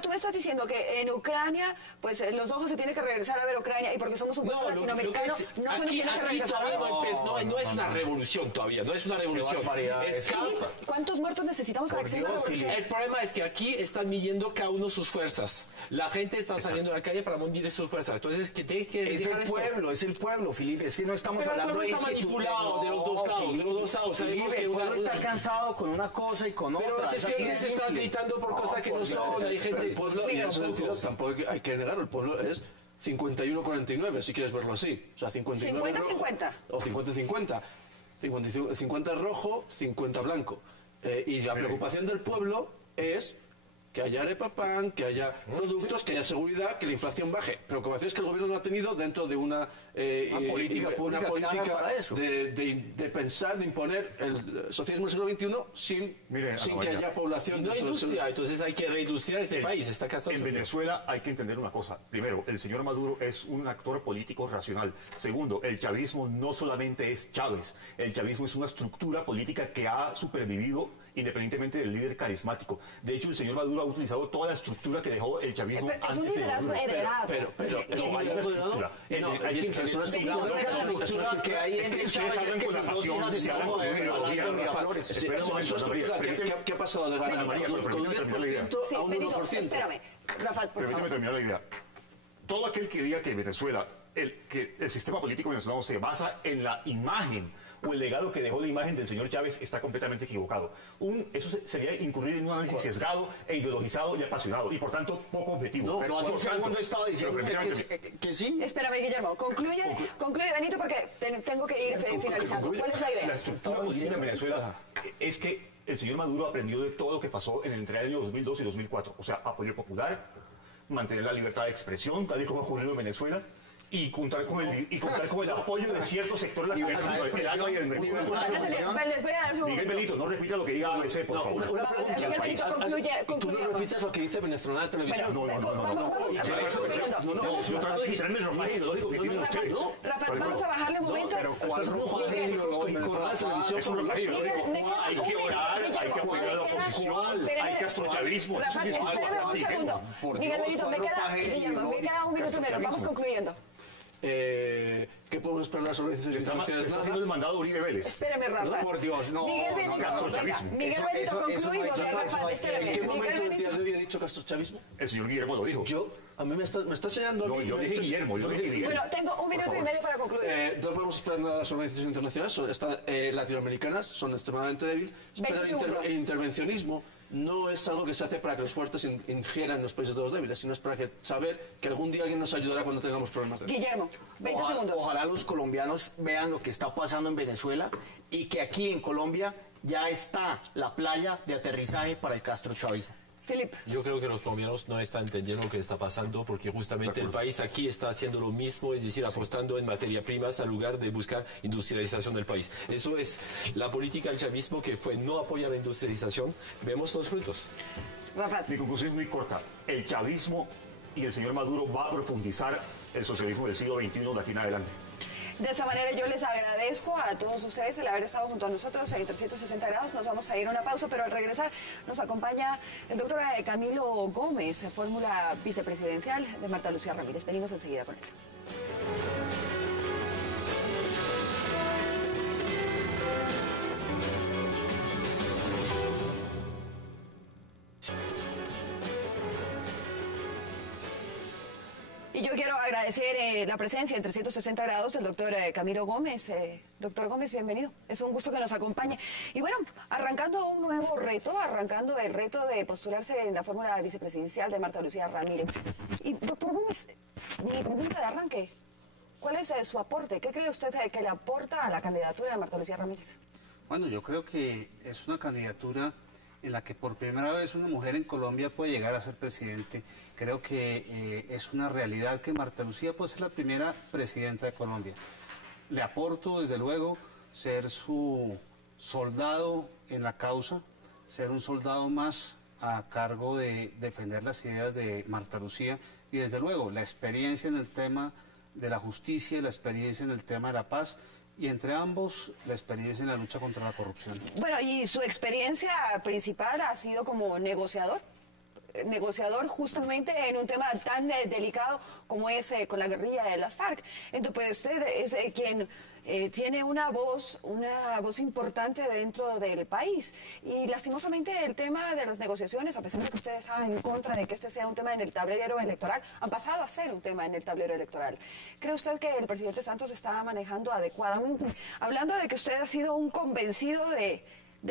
tú me estás diciendo que en Ucrania, pues los ojos se tienen que regresar a ver Ucrania, y porque somos un pueblo latinoamericano, no se nos tiene que regresar a ver. No es una revolución todavía, no es una revolución. ¿Cuántos muertos necesitamos para que sea una revolución? El problema es que aquí están midiendo cada uno sus fuerzas. La gente está saliendo a la calle para medir sus fuerzas. Entonces, que tiene que es el pueblo, Filipe. Es que no estamos pero hablando de está manipulado de los dos lados. Sabemos que el pueblo está cansado con una cosa y con otra. Pero se están gritando por cosas que no son. Hay gente. El pueblo, y en ese sentido, tampoco hay que negarlo. El pueblo es 51-49, si quieres verlo así. O sea, 59 50-50. O 50-50. 50 rojo, 50 blanco. Y la preocupación del pueblo es que haya arepa pan, que haya productos, que haya seguridad, que la inflación baje. Preocupación es que el gobierno no ha tenido dentro de una política pública para eso. De pensar, de imponer el socialismo del siglo XXI sin que haya población. Y no hay industria, entonces hay que reindustriar este país. Está en Venezuela hay que entender una cosa. Primero, el señor Maduro es un actor político racional. Segundo, el chavismo no solamente es Chávez. El chavismo es una estructura política que ha supervivido independientemente del líder carismático. De hecho, el señor Maduro ha utilizado toda la estructura que dejó el chavismo antes de Maduro. Pero eso hay una estructura. Es una estructura que hay en ¿Qué ha pasado de ganar María con un 10% a un 1%? Espérame, Rafa, por favor. Permíteme terminar la idea. Todo aquel que diga que Venezuela, que el sistema político venezolano se basa en la imagen o el legado que dejó la imagen del señor Chávez, está completamente equivocado. Eso sería incurrir en un análisis sesgado e ideologizado y apasionado, y por tanto poco objetivo. No, pero hace un segundo estaba diciendo que sí. Espérame, Guillermo, concluye Benito, porque tengo que ir finalizando. ¿Cuál es la idea? La estructura política en Venezuela es que el señor Maduro aprendió de todo lo que pasó entre el año 2002 y 2004. O sea, apoyo popular, mantener la libertad de expresión, tal y como ha ocurrido en Venezuela, y contar con el apoyo de ciertos sectores de la comunidad, el agua y el mercado. Les voy a dar su... Miguel Benito, no repita lo que diga ABC, por favor. Una pregunta. Miguel Benito, concluye. Tú no repitas lo que dice Venezolana de Televisión. No. Yo trato de quitarme el ropaje ideológico que tienen ustedes. Rafa, vamos a bajarle un momento. Pero ¿cuál ropaje ideológico? Hay que orar, hay que apoyar a la oposición, Pero, hay castrochavismo. Rafa, espérame un segundo. Miguel Benito, Guillermo, me queda un minuto y medio. Vamos concluyendo. ¿Qué podemos esperar de las organizaciones Está internacionales? haciendo el mandado Uribe Vélez. Espéreme, Rafa. Por Dios, no. Miguel Benito, castrochavismo. Miguel Benito, concluimos. Rafa, ¿En espérame. qué momento Miguel del día Benito. de hoy he dicho castrochavismo? El señor Guillermo lo dijo. A mí me está enseñando a No, mí. yo me dije ha dicho- Guillermo, yo dije Miguel. Bueno, tengo un minuto y medio para concluir. No podemos esperar nada de las organizaciones internacionales. Latinoamericanas son extremadamente débiles. Pero 20 segundos. el intervencionismo no es algo que se hace para que los fuertes ingieran los países de los débiles, sino es para saber que algún día alguien nos ayudará cuando tengamos problemas. Guillermo, 20 segundos. Ojalá los colombianos vean lo que está pasando en Venezuela y que aquí en Colombia ya está la playa de aterrizaje para el castrochavismo. Filip. Yo creo que los colombianos no están entendiendo lo que está pasando porque justamente el país aquí está haciendo lo mismo, es decir, apostando en materia primas al lugar de buscar industrialización del país. Eso es la política del chavismo, que fue no apoyar la industrialización. Vemos los frutos. Rafa. Mi conclusión es muy corta. El chavismo y el señor Maduro va a profundizar el socialismo del siglo XXI de aquí en adelante. De esa manera yo les agradezco a todos ustedes el haber estado junto a nosotros en 360 grados. Nos vamos a ir a una pausa, pero al regresar nos acompaña el doctor Camilo Gómez, fórmula vicepresidencial de Marta Lucía Ramírez. Venimos enseguida con él. Y yo quiero agradecer la presencia en 360 grados del doctor Camilo Gómez. Doctor Gómez, bienvenido. Es un gusto que nos acompañe. Y bueno, arrancando un nuevo reto, arrancando el reto de postularse en la fórmula vicepresidencial de Marta Lucía Ramírez. Y doctor Gómez, mi pregunta de arranque, ¿cuál es su aporte? ¿Qué cree usted que le aporta a la candidatura de Marta Lucía Ramírez? Bueno, yo creo que es una candidatura en la que por primera vez una mujer en Colombia puede llegar a ser presidente. Creo que es una realidad que Marta Lucía puede ser la primera presidenta de Colombia. Le aporto, desde luego, ser su soldado en la causa, ser un soldado más a cargo de defender las ideas de Marta Lucía y, desde luego, la experiencia en el tema de la justicia, la experiencia en el tema de la paz, y entre ambos la experiencia en la lucha contra la corrupción. Bueno, y su experiencia principal ha sido como negociador justamente en un tema tan delicado como es con la guerrilla de las FARC. Entonces, pues usted es quien tiene una voz importante dentro del país. Y lastimosamente el tema de las negociaciones, a pesar de que ustedes saben en contra de que este sea un tema en el tablero electoral, han pasado a ser un tema en el tablero electoral. ¿Cree usted que el presidente Santos está manejando adecuadamente? Hablando de que usted ha sido un convencido de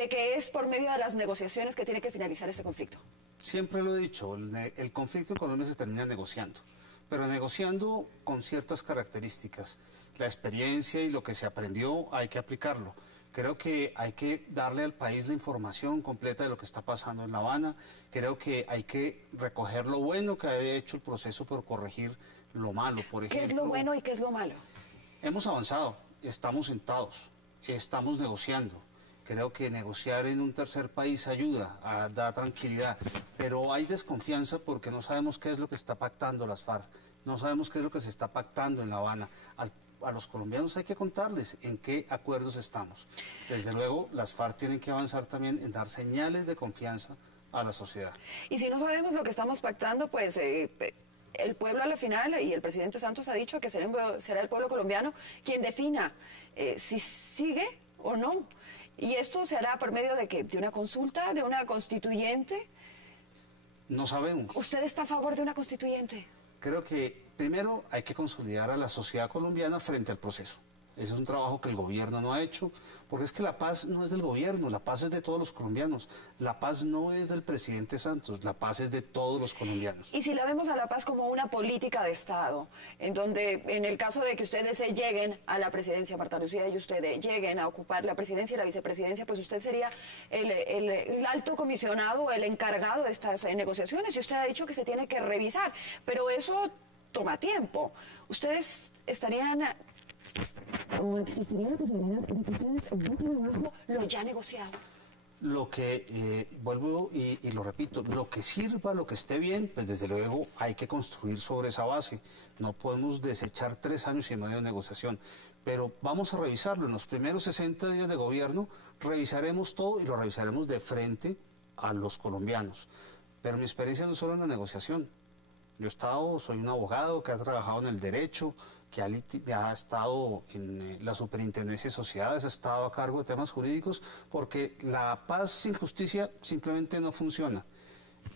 que es por medio de las negociaciones que tiene que finalizar este conflicto. Siempre lo he dicho, el conflicto en Colombia se termina negociando, pero negociando con ciertas características. La experiencia y lo que se aprendió hay que aplicarlo. Creo que hay que darle al país la información completa de lo que está pasando en La Habana. Creo que hay que recoger lo bueno que ha hecho el proceso por corregir lo malo. Por ejemplo, ¿Qué es lo bueno y qué es lo malo? Hemos avanzado, estamos sentados, estamos negociando. Creo que negociar en un tercer país ayuda, da tranquilidad, pero hay desconfianza porque no sabemos qué es lo que está pactando las FARC, no sabemos qué es lo que se está pactando en La Habana. A los colombianos hay que contarles en qué acuerdos estamos. Desde luego, las FARC tienen que avanzar también en dar señales de confianza a la sociedad. Y si no sabemos lo que estamos pactando, pues el pueblo a la final, y el presidente Santos ha dicho que será el pueblo colombiano quien defina si sigue o no. ¿Y esto se hará por medio de qué? ¿De una consulta? ¿De una constituyente? No sabemos. ¿Usted está a favor de una constituyente? Creo que primero hay que consolidar a la sociedad colombiana frente al proceso. Ese es un trabajo que el gobierno no ha hecho, porque es que la paz no es del gobierno, la paz es de todos los colombianos. La paz no es del presidente Santos, la paz es de todos los colombianos. Y si la vemos a la paz como una política de Estado, en donde en el caso de que ustedes lleguen a la presidencia, Marta Lucía, y ustedes lleguen a ocupar la presidencia y la vicepresidencia, pues usted sería el alto comisionado, el encargado de estas negociaciones, y usted ha dicho que se tiene que revisar, pero eso toma tiempo. Ustedes estarían... ¿O existiría la posibilidad de que ustedes voten abajo lo ya negociado? Lo que, vuelvo y lo repito, lo que sirva, lo que esté bien, pues desde luego hay que construir sobre esa base. No podemos desechar 3 años y medio de negociación, pero vamos a revisarlo. En los primeros 60 días de gobierno revisaremos todo y lo revisaremos de frente a los colombianos. Pero mi experiencia no es solo en la negociación. Yo soy un abogado que ha trabajado en el derecho, que ha estado en la superintendencia de sociedades, ha estado a cargo de temas jurídicos, porque la paz sin justicia simplemente no funciona.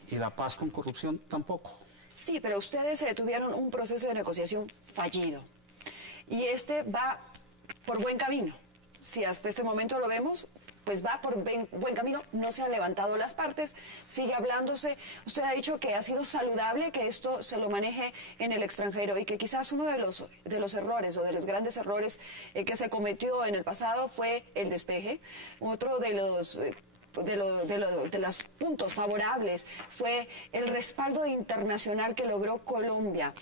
Y la paz con corrupción tampoco. Sí, pero ustedes tuvieron un proceso de negociación fallido. Y este va por buen camino. Si hasta este momento lo vemos, pues va por buen camino, no se han levantado las partes, sigue hablándose. Usted ha dicho que ha sido saludable que esto se lo maneje en el extranjero y que quizás uno de los errores o de los grandes errores que se cometió en el pasado fue el despeje. Otro de los puntos favorables fue el respaldo internacional que logró Colombia.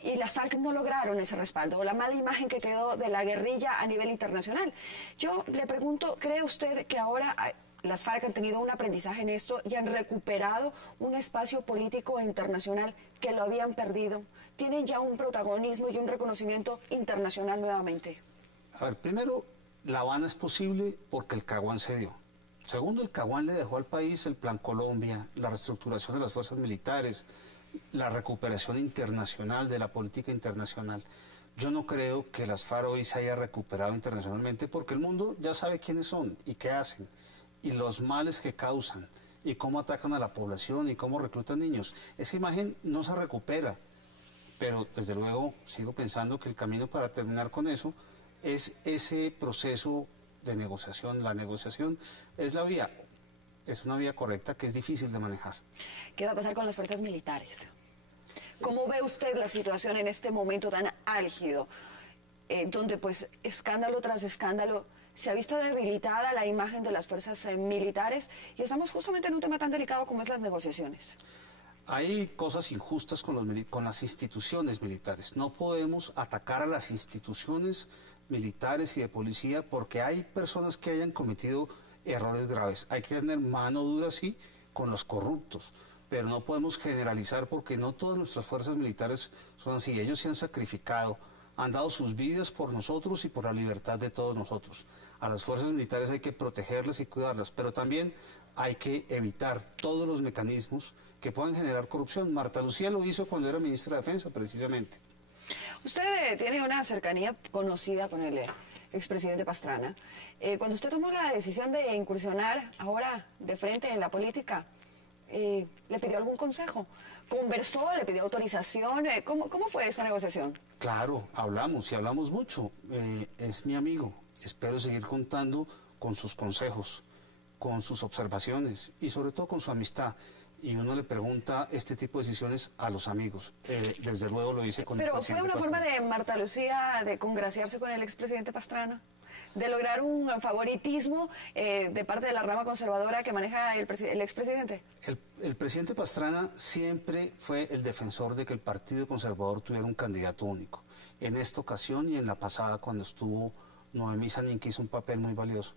Y las FARC no lograron ese respaldo, o la mala imagen que quedó de la guerrilla a nivel internacional. Yo le pregunto, ¿cree usted que ahora las FARC han tenido un aprendizaje en esto y han recuperado un espacio político internacional que lo habían perdido? ¿Tienen ya un protagonismo y un reconocimiento internacional nuevamente? A ver, primero, La Habana es posible porque el Caguán se dio. Segundo, el Caguán le dejó al país el Plan Colombia, la reestructuración de las fuerzas militares, la recuperación internacional de la política internacional. Yo no creo que las FARC hoy se haya recuperado internacionalmente porque el mundo ya sabe quiénes son y qué hacen y los males que causan y cómo atacan a la población y cómo reclutan niños. Esa imagen no se recupera, pero desde luego sigo pensando que el camino para terminar con eso es ese proceso de negociación. La negociación es la vía. Es una vía correcta que es difícil de manejar. ¿Qué va a pasar con las fuerzas militares? ¿Cómo ve usted la situación en este momento tan álgido, donde pues escándalo tras escándalo se ha visto debilitada la imagen de las fuerzas militares y estamos justamente en un tema tan delicado como es las negociaciones? Hay cosas injustas con las instituciones militares. No podemos atacar a las instituciones militares y de policía porque hay personas que hayan cometido errores graves. Hay que tener mano dura, sí, con los corruptos, pero no podemos generalizar porque no todas nuestras fuerzas militares son así. Ellos se han sacrificado, han dado sus vidas por nosotros y por la libertad de todos nosotros. A las fuerzas militares hay que protegerlas y cuidarlas, pero también hay que evitar todos los mecanismos que puedan generar corrupción. Marta Lucía lo hizo cuando era ministra de Defensa, precisamente. Usted tiene una cercanía conocida con el expresidente Pastrana. Cuando usted tomó la decisión de incursionar ahora de frente en la política, ¿le pidió algún consejo? ¿Conversó? ¿Le pidió autorización? ¿Cómo fue esa negociación? Claro, hablamos y hablamos mucho. Es mi amigo. Espero seguir contando con sus consejos, con sus observaciones y sobre todo con su amistad. Y uno le pregunta este tipo de decisiones a los amigos. Desde luego lo hice con el presidente Pero ¿fue una Pastrana. forma de Marta Lucía de congraciarse con el expresidente Pastrana? ¿De lograr un favoritismo de parte de la rama conservadora que maneja el expresidente? El presidente Pastrana siempre fue el defensor de que el Partido Conservador tuviera un candidato único. En esta ocasión y en la pasada, cuando estuvo Noemí Sanín, que hizo un papel muy valioso.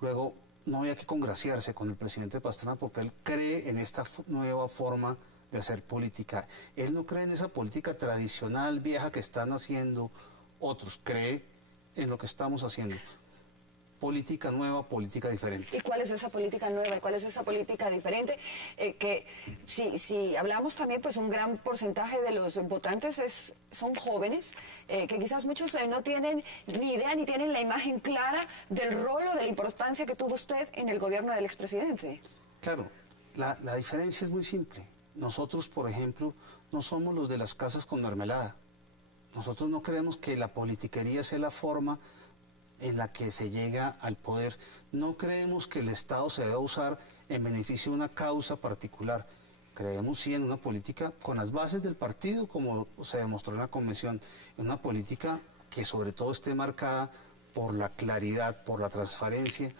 Luego, no había que congraciarse con el presidente Pastrana porque él cree en esta nueva forma de hacer política. Él no cree en esa política tradicional, vieja que están haciendo otros. Cree en lo que estamos haciendo. Política nueva, política diferente. ¿Y cuál es esa política nueva? ¿Y cuál es esa política diferente? Que si hablamos también, pues un gran porcentaje de los votantes son jóvenes, que quizás muchos no tienen ni idea ni tienen la imagen clara del rol o de la importancia que tuvo usted en el gobierno del expresidente. Claro, la diferencia es muy simple. Nosotros, por ejemplo, no somos los de las casas con mermelada. Nosotros no creemos que la politiquería sea la forma en la que se llega al poder. No creemos que el Estado se deba usar en beneficio de una causa particular. Creemos sí en una política con las bases del partido, como se demostró en la convención, en una política que sobre todo esté marcada por la claridad, por la transparencia,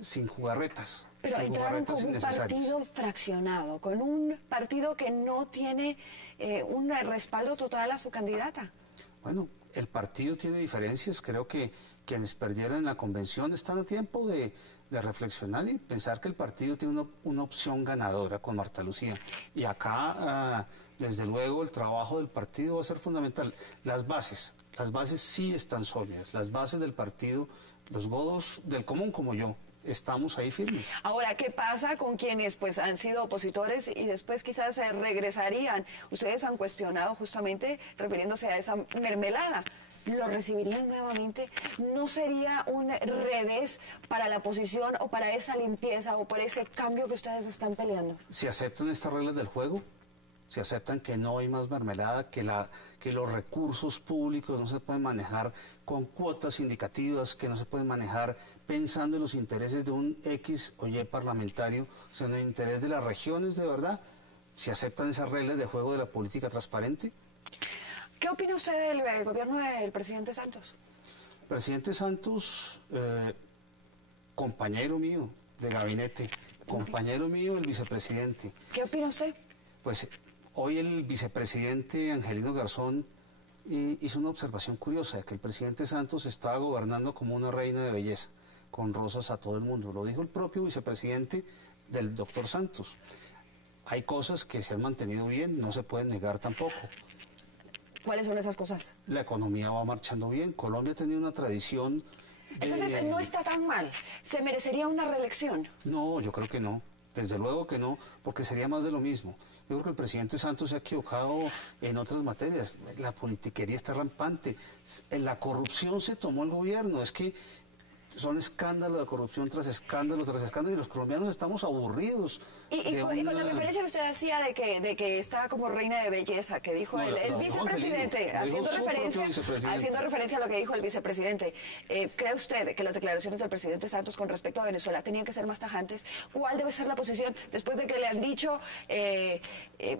sin jugarretas. Pero entraron con un partido fraccionado, con un partido que no tiene un respaldo total a su candidata. Bueno, el partido tiene diferencias. Creo que quienes perdieron en la convención están a tiempo de reflexionar y pensar que el partido tiene una opción ganadora con Marta Lucía. Y acá, desde luego, el trabajo del partido va a ser fundamental. Las bases sí están sólidas. Las bases del partido, los godos del común como yo, estamos ahí firmes. Ahora, ¿qué pasa con quienes pues han sido opositores y después quizás regresarían? Ustedes han cuestionado justamente refiriéndose a esa mermelada. ¿Lo recibirían nuevamente? ¿No sería un revés para la oposición o para esa limpieza o para ese cambio que ustedes están peleando? Si aceptan estas reglas del juego, si aceptan que no hay más mermelada, que los recursos públicos no se pueden manejar con cuotas indicativas, que no se pueden manejar pensando en los intereses de un X o Y parlamentario, sino en el interés de las regiones de verdad, si aceptan esas reglas de juego de la política transparente. ¿Qué opina usted del gobierno del presidente Santos? Presidente Santos, compañero mío de gabinete, compañero mío el vicepresidente. ¿Qué opina usted? Pues hoy el vicepresidente Angelino Garzón hizo una observación curiosa, que el presidente Santos estaba gobernando como una reina de belleza, con rosas a todo el mundo. Lo dijo el propio vicepresidente del doctor Santos. Hay cosas que se han mantenido bien, no se pueden negar tampoco. ¿Cuáles son esas cosas? La economía va marchando bien. Colombia ha tenido una tradición Entonces, no está tan mal. ¿Se merecería una reelección? No, yo creo que no. Desde luego que no, porque sería más de lo mismo. Yo creo que el presidente Santos se ha equivocado en otras materias. La politiquería está rampante. La corrupción se tomó el gobierno. Es que son escándalos de corrupción tras escándalo tras escándalo y los colombianos estamos aburridos. Y con la referencia que usted hacía de que estaba como reina de belleza, que dijo el vicepresidente, haciendo referencia a lo que dijo el vicepresidente, ¿cree usted que las declaraciones del presidente Santos con respecto a Venezuela tenían que ser más tajantes? ¿Cuál debe ser la posición después de que le han dicho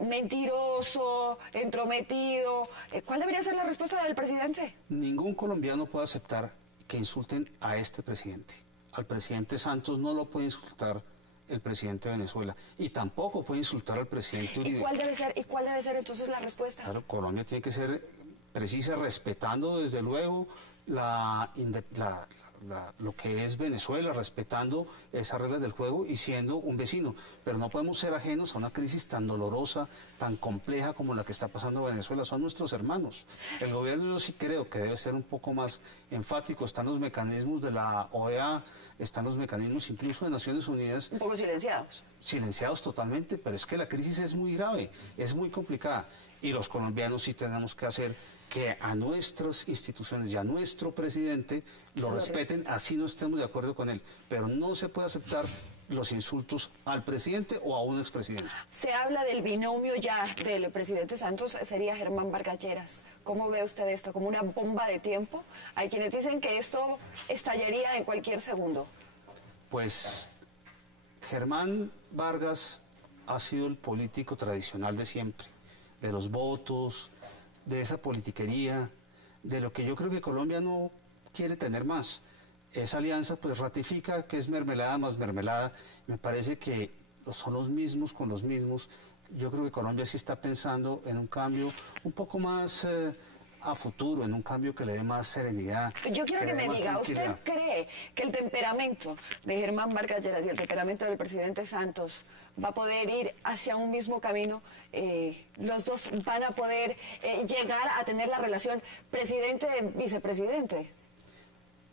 mentiroso, entrometido? ¿Cuál debería ser la respuesta del presidente? Ningún colombiano puede aceptar que insulten a este presidente. Al presidente Santos no lo puede insultar el presidente de Venezuela y tampoco puede insultar al presidente Uribe. ¿Y cuál debe ser entonces la respuesta? Claro, Colombia tiene que ser precisa, respetando desde luego lo que es Venezuela, respetando esas reglas del juego y siendo un vecino. Pero no podemos ser ajenos a una crisis tan dolorosa, tan compleja como la que está pasando en Venezuela. Son nuestros hermanos. El gobierno, yo sí creo que debe ser un poco más enfático. Están los mecanismos de la OEA, están los mecanismos incluso de Naciones Unidas. Un poco silenciados. Silenciados totalmente, pero es que la crisis es muy grave, es muy complicada. Y los colombianos sí tenemos que hacer que a nuestras instituciones y a nuestro presidente lo respeten, así no estemos de acuerdo con él. Pero no se puede aceptar los insultos al presidente o a un expresidente. Se habla del binomio ya del presidente Santos, sería Germán Vargas Lleras. ¿Cómo ve usted esto? ¿Como una bomba de tiempo? Hay quienes dicen que esto estallaría en cualquier segundo. Pues Germán Vargas ha sido el político tradicional de siempre, de los votos, de esa politiquería, de lo que yo creo que Colombia no quiere tener más. Esa alianza pues ratifica que es mermelada más mermelada. Me parece que son los mismos con los mismos. Yo creo que Colombia sí está pensando en un cambio un poco más a futuro, en un cambio que le dé más serenidad. Yo quiero que me diga, ¿usted cree que el temperamento de Germán Vargas Lleras y el temperamento del presidente Santos va a poder ir hacia un mismo camino? ¿Los dos van a poder llegar a tener la relación presidente-vicepresidente?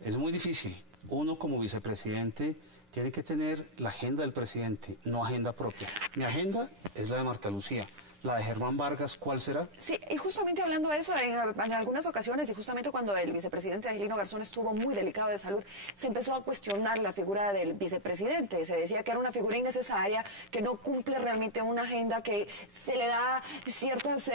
Es muy difícil. Uno como vicepresidente tiene que tener la agenda del presidente, no agenda propia. Mi agenda es la de Marta Lucía. La de Germán Vargas, ¿cuál será? Sí, y justamente hablando de eso, en algunas ocasiones, y justamente cuando el vicepresidente Angelino Garzón estuvo muy delicado de salud, se empezó a cuestionar la figura del vicepresidente. Se decía que era una figura innecesaria, que no cumple realmente una agenda, que se le da ciertas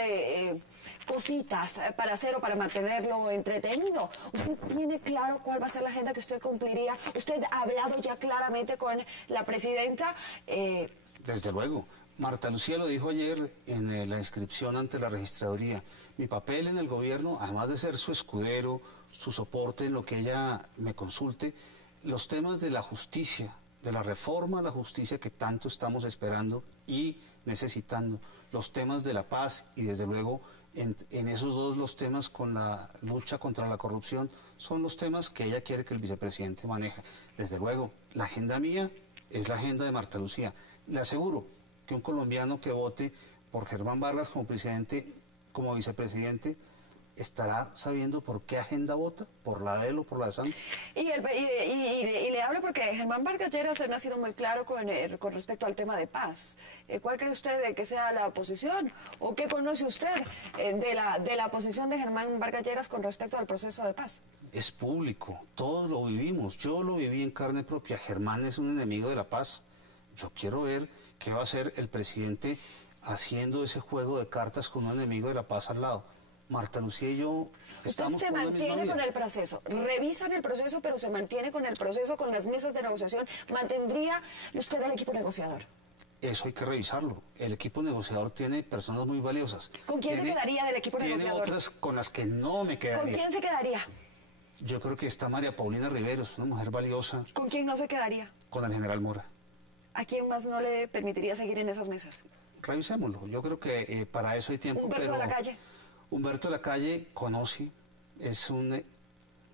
cositas para hacer o para mantenerlo entretenido. ¿Usted tiene claro cuál va a ser la agenda que usted cumpliría? ¿Usted ha hablado ya claramente con la presidenta? Desde luego. Marta Lucía lo dijo ayer en la inscripción ante la registraduría. Mi papel en el gobierno, además de ser su escudero, su soporte en lo que ella me consulte, los temas de la justicia, de la reforma a la justicia que tanto estamos esperando y necesitando, los temas de la paz y desde luego en esos dos los temas con la lucha contra la corrupción son los temas que ella quiere que el vicepresidente maneje. Desde luego, la agenda mía es la agenda de Marta Lucía. Le aseguro que un colombiano que vote por Germán Vargas como presidente, como vicepresidente, ¿estará sabiendo por qué agenda vota? ¿Por la de él o por la de Santos? Y le hablo porque Germán Vargas Lleras no ha sido muy claro con respecto al tema de paz. ¿Cuál cree usted de que sea la posición? ¿O qué conoce usted de la posición de Germán Vargas Lleras con respecto al proceso de paz? Es público, todos lo vivimos, yo lo viví en carne propia. Germán es un enemigo de la paz. Yo quiero ver qué va a hacer el presidente haciendo ese juego de cartas con un enemigo de la paz al lado. Marta Lucía y yo estamos ¿Usted se por la misma mantiene vía. con el proceso? ¿Revisan el proceso, pero se mantiene con el proceso, con las mesas de negociación? ¿Mantendría usted el equipo negociador? Eso hay que revisarlo. El equipo negociador tiene personas muy valiosas. ¿Con quién se quedaría del equipo negociador? Tiene otras con las que no me ¿Con quedaría. quién se quedaría? Yo creo que está María Paulina Riveros, una mujer valiosa, ¿Con quién no se quedaría? con el general Mora. ¿A quién más no le permitiría seguir en esas mesas? Revisémoslo. Yo creo que para eso hay tiempo. ¿Humberto de la Calle? Humberto de la Calle conoce,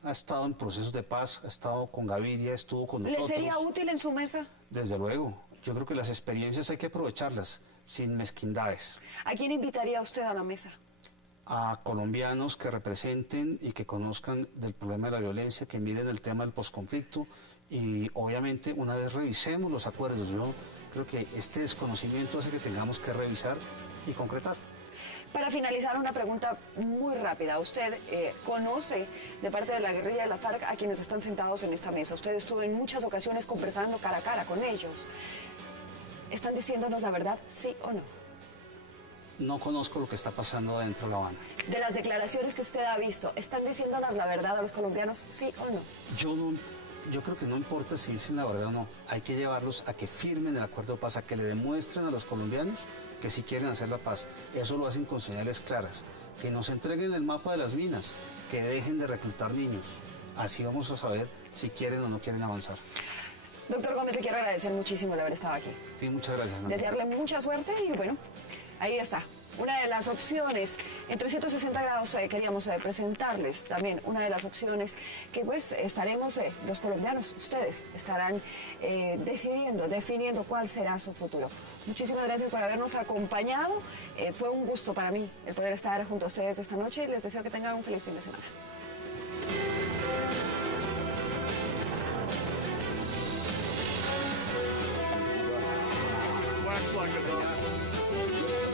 ha estado en procesos de paz, ha estado con Gaviria, estuvo con nosotros. ¿Le sería útil en su mesa? Desde luego. Yo creo que las experiencias hay que aprovecharlas, sin mezquindades. ¿A quién invitaría usted a la mesa? A colombianos que representen y que conozcan del problema de la violencia, que miren el tema del posconflicto y obviamente una vez revisemos los acuerdos, yo creo que este desconocimiento hace que tengamos que revisar y concretar. Para finalizar, una pregunta muy rápida. ¿Usted conoce de parte de la guerrilla de la FARC a quienes están sentados en esta mesa? Usted estuvo en muchas ocasiones conversando cara a cara con ellos. ¿Están diciéndonos la verdad, sí o no? No conozco lo que está pasando adentro de La Habana. De las declaraciones que usted ha visto, ¿están diciéndonos la verdad a los colombianos, sí o no? Yo creo que no importa si dicen la verdad o no. Hay que llevarlos a que firmen el acuerdo de paz, a que le demuestren a los colombianos que sí quieren hacer la paz. Eso lo hacen con señales claras. Que nos entreguen el mapa de las minas, que dejen de reclutar niños. Así vamos a saber si quieren o no quieren avanzar. Doctor Gómez, te quiero agradecer muchísimo el haber estado aquí. Sí, muchas gracias, Ana. Desearle mucha suerte y bueno, ahí está. Una de las opciones, en 360 grados queríamos presentarles también una de las opciones que pues estaremos, los colombianos, ustedes estarán definiendo cuál será su futuro. Muchísimas gracias por habernos acompañado. Fue un gusto para mí el poder estar junto a ustedes esta noche y les deseo que tengan un feliz fin de semana. Wax like a dog.